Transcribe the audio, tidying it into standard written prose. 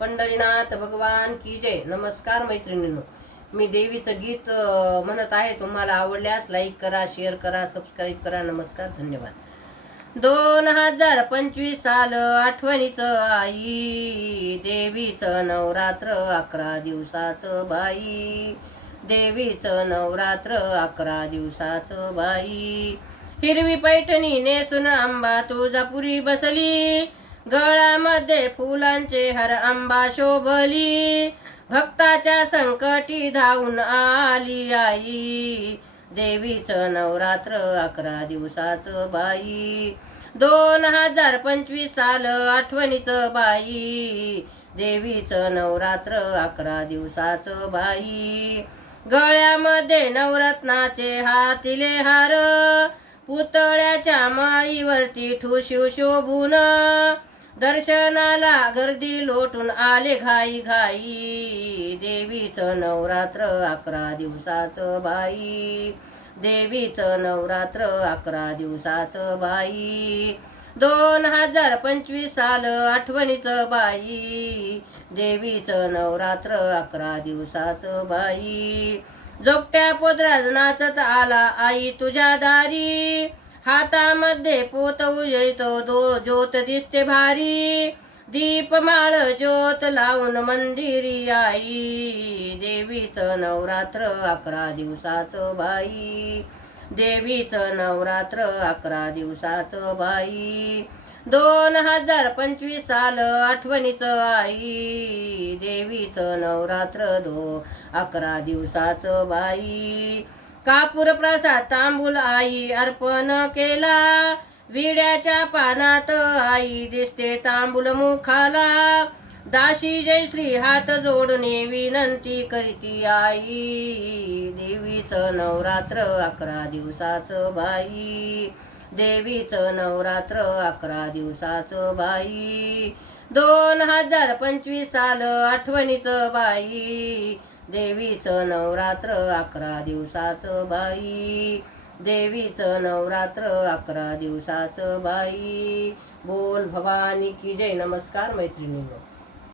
पंढरीनाथ भगवान की जय. नमस्कार मैत्रिणींनो, मी देवीचं गीत म्हणत आहे. तुम्हाला आवडल्यास लाईक करा, शेअर करा, सबस्क्राईब करा. नमस्कार, धन्यवाद. 2025 साल आठवणीचं आई, देवीचं नवरात्र 11 दिवसाचं बाई, देवीचं नवरात्र 11 दिवसाचं बाई. हिरवी पैठणी नेसून आंबा तुळजापुरी बसली, गळ्यामध्ये फुलांचे हार आंबा शोभली, भक्ताच्या संकटी धावून आली आई, देवीचं नवरात्र 11 दिवसाचं बाई. 2025 साल आठवणीचं बाई, देवीचं नवरात्र 11 दिवसाचं बाई. गळ्यामध्ये नवरत्नाचे हातिले हार, पुतळ्याच्या माळीवरती ठुशिव शोभून, दर्शनाला गर्दी लोटून आले घाई घाई, देवीचं नवरात्र 11 दिवसाचं बाई, देवीचं नवरात्र 11 दिवसाचं बाई. 2025 साल आठवणीचं बाई, देवीचं नवरात्र 11 दिवसाचं बाई. जोगट्या पोदराज नाचत आला आई तुझ्या दारी, हातामध्ये पोत उजळतो ज्योत दिसते भारी, दीपमाळ ज्योत लावून मंदिरी आई, देवीचं नवरात्र 11 दिवसाचं बाई, देवीचं नवरात्र 11 दिवसाचं बाई. 2025 साल आठवणीचं आई, देवीचं नवरात्र 11 दिवसाचं बाई. कापूर प्रसाद तांबूल आई अर्पण केला, विड्याच्या पानात आई दिसते तांबूल मुखाला, दाशी जयश्री हात जोडणे विनंती करीती आई, देवीचं नवरात्र 11 दिवसाचं बाई, देवीचं नवरात्र 11 दिवसाचं बाई. 2025 साल आठवणीचं बाई, देवीचं नवरात्र 11 दिवसाचं बाई, देवीचं नवरात्र 11 दिवसाचं बाई. बोल भवानी की जय. नमस्कार मैत्रिणींनो.